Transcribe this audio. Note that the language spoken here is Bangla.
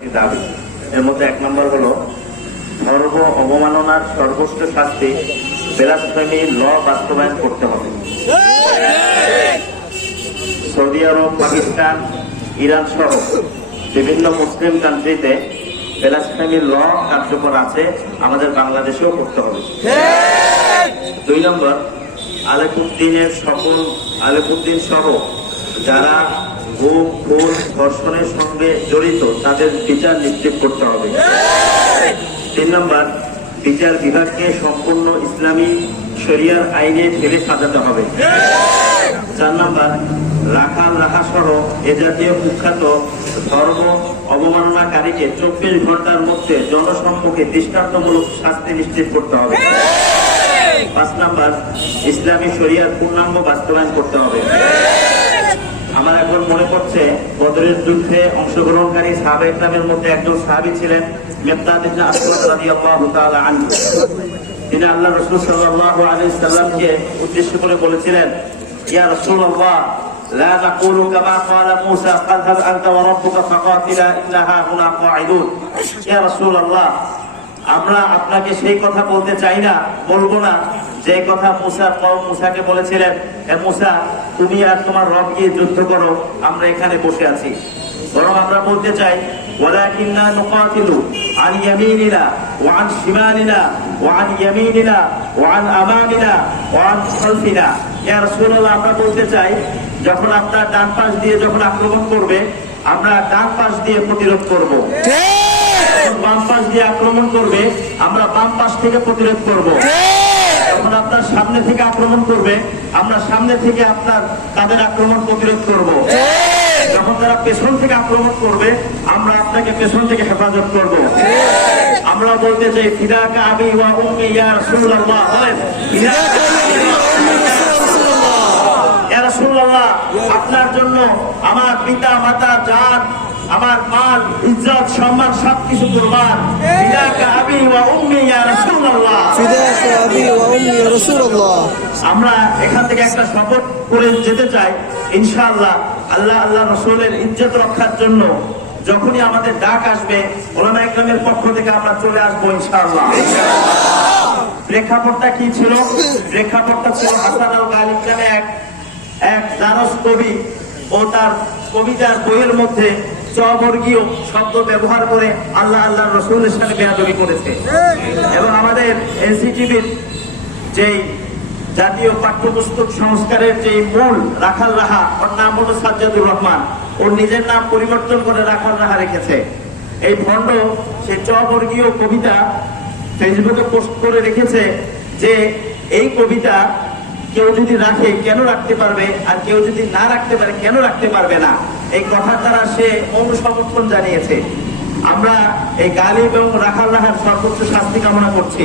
দাবি। এর মধ্যে 1 নম্বর হলো ধর্ম অবমাননার সর্বোচ্চ শাস্তি ব্লাসফেমি ল বাস্তবায়ন করতে হবে। সৌদি আরব, পাকিস্তান, ইরান সহ বিভিন্ন মুসলিম কান্ট্রিতে ব্লাসফেমি ল কার্যকর আছে, আমাদের বাংলাদেশেও করতে হবে। 2 নম্বর, আলেকুদ্দিন সহ যারা গুম, খুন, ধর্ষণের সঙ্গে জড়িত তাদের বিচার নিশ্চিত করতে হবে। 3 নম্বর, বিচার বিভাগকে সম্পূর্ণ ইসলামী শরিয়ার আইনে ঢেলে সাজাতে হবে। 4 নম্বর, রাখা সহ এ জাতীয় কুখ্যাত ধর্ম অবমাননাকারীকে 24 ঘন্টার মধ্যে জনসম্মুখে দৃষ্টান্তমূলক শাস্তি নিশ্চিত করতে হবে। 5 নম্বর, ইসলামী শরিয়ার পূর্ণাঙ্গ বাস্তবায়ন করতে হবে। আমার এখন মনে পড়ছে, বদরের যুদ্ধে অংশগ্রহণকারী সাহাবা ইকরামের মধ্যে একজন সাহাবী ছিলেন মিকদাদ ইবনে আসওয়াদ রাদিয়াল্লাহু তাআলা আনহু। তিনি আল্লাহ রাসূল সাল্লাল্লাহু আলাইহি সাল্লামকে উদ্দেশ্য করে বলেছিলেন, ইয়া রাসূলুল্লাহ, লা নাকুলু কামা ক্বালা মূসা ফাযহাব আনতা ওয়া রাব্বুকা ফাকাতিলা ইন্নাহা হুনা কাঈদুন। ইয়া রাসূলুল্লাহ, আমরা আপনাকে সেই কথা বলতে চাই না, বলবো না যে কথা মুসাকে বলেছিলেন, হে মুসা, তুমি আর তোমার রব গিয়ে যুদ্ধ করো, আমরা এখানে বসে আছি। বরং আমরা বলতে চাই, ওয়ালাকিন্না নুকাতিলু আন ইয়ামিনিনা ওয়া আন শিমালিনা ওয়া আন ইয়ামিনিনা ওয়া আন আমামিনা ওয়া আন খালফিনা। ইয়া রাসূলুল্লাহ, আমরা বলতে চাই, যখন আপনার ডান পাশ দিয়ে যখন আক্রমণ করবে, আমরা ডান পাশ দিয়ে প্রতিরোধ করব। বাম পাশ দিয়ে আক্রমণ করবে, আমরা বাম পাশ থেকে প্রতিরোধ করব। যখন আপনার সামনে থেকে আক্রমণ করবে, আমরা সামনে থেকে তাদের আক্রমণ প্রতিরোধ করব। যখন তারা পেছন থেকে আক্রমণ করবে, আমরা আপনাকে পেছন থেকে হেফাজত করব। আমরা বলতে চাই, ফিদাকা আবি ওয়া উম্মি ইয়া রাসূলুল্লাহ, বলেন ইয়া রাসূলুল্লাহ, আপনার জন্য আমার পিতা মাতা, জান, আমার মাল, ইজ্জত, সম্মান সবকিছু কুরবান। ফিদাকা আবি ওয়া উম্মি ইয়া রাসূলুল্লাহ, ফিদাকা আবি ওয়া উম্মি ইয়া রাসূলুল্লাহ। আমরা এখান থেকে একটা শপথ করে যেতে চাই, ইনশাআল্লাহ আল্লাহ রাসূলের ইজ্জত রক্ষার জন্য যখনই আমাদের ডাক আসবে, উলামা ইকরামের পক্ষ থেকে আমরা চলে আসবো ইনশাআল্লাহ। প্রেক্ষাপটটা কি ছিল? প্রেক্ষাপটটা ছিল হাসান আল গালিব নামে এক জারজ কবি, ও তার কবিতার বইয়ের মধ্যে স্ববর্গীয় শব্দ ব্যবহার করে আল্লাহ রাসূলের সাথে বেয়াদবি করেছে। এবং আমাদের এনসিটিভির যেই জাতীয় পাঠ্যপুস্তক সংস্কারের যে মূল রাখাল রাহা, ওর নাম হলো সাজ্জাদুর রহমান, ওর নিজের নাম পরিবর্তন করে রাখাল রাহা রেখেছে। এই ভণ্ড সেই স্ববর্গীয় কবিতা ফেসবুকে পোস্ট করে রেখেছে যে এই কবিতা কেউ যদি রাখে কেন রাখতে পারবে, আর কেউ যদি না রাখতে পারে কেন রাখতে পারবে না, এই কথার দ্বারা সে অনুসমর্থন জানিয়েছে। আমরা এই গালিব এবং রাখাল রাহার সর্বোচ্চ শাস্তি কামনা করছি।